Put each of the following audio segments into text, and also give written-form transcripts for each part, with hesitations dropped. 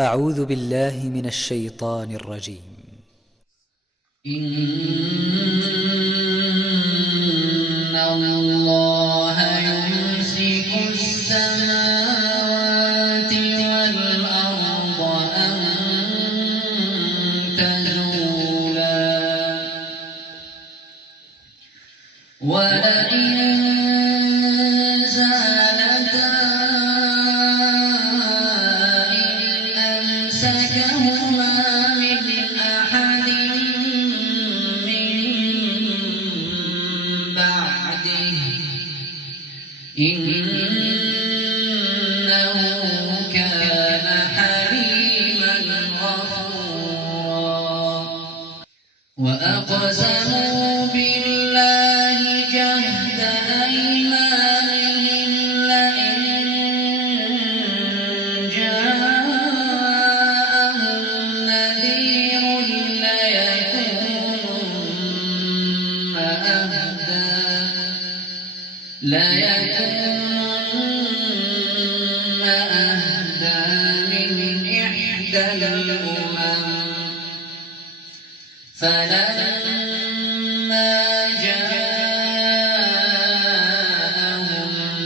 أعوذ بالله من الشيطان الرجيم. إن الله يمسك السماوات والأرض أن تزولا ولئن زالتا إن أمسكهما من أحد من بعده إنه كان حليما غفورا. وأقسموا بالله جهد أيمانهم لئن جاءهم نذير ليكونن أهدى من إحدى الأمم. فلما جاءهم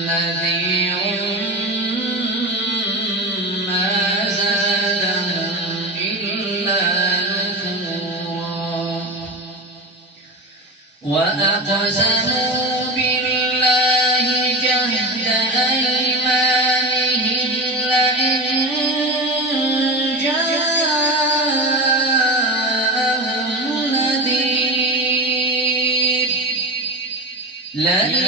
نذير ما زادهم إلا نفورا. وأقسموا بالله جهد أيمانهم لئن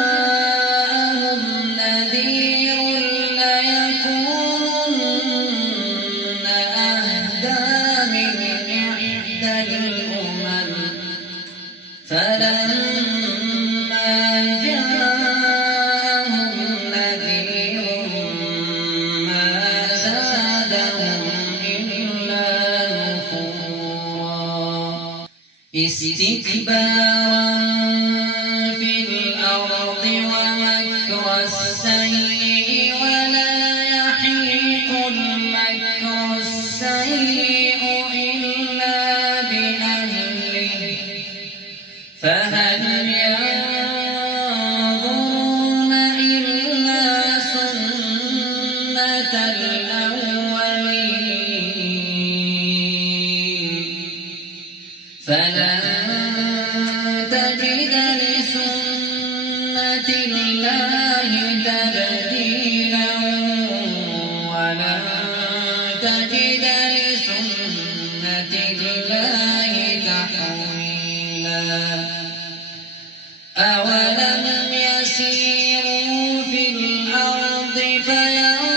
جاءهم نذير ليكونن أهدى من إحدى الأمم. فلما جاءهم نذير ما زادهم إلا نفورا. استكبارا في الأرض ومكر السيء ولا يحيق المكر السيء إلا بأهله. فهل ينظرون إلا سنة الأولين فلن تجد لسنة الله تبديلا ولن تجد لسنة الله تحويلا. أولم يسيروا في الأرض فينظروا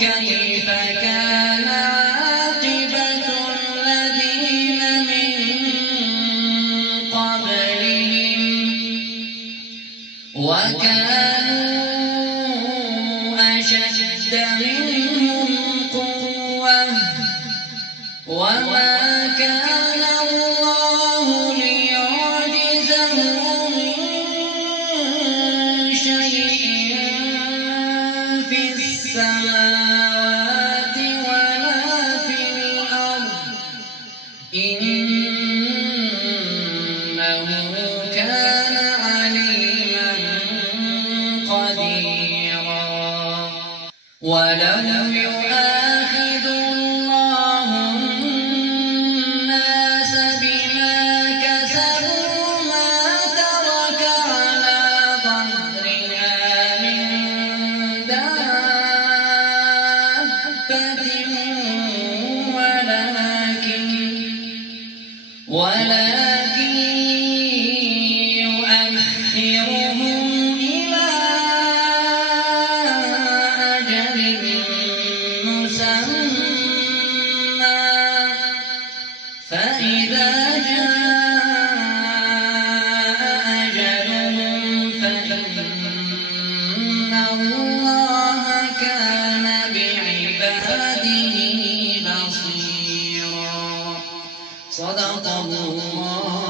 كيف كان عاقبة الذين من قبلهم وكانوا أشد منهم قوة وما كان الله ليعجزه من شيء في السماوات ولا في الأرض إنه كان عليما قديرا. ولو يؤاخذ الله الناس بما كسبوا ما ترك على ظهرها من دابة ولكن يؤخرهم إلى أجل مسمى فإذا جاء أجلهم فإن الله كان بعباده بصيرا. صدق الله.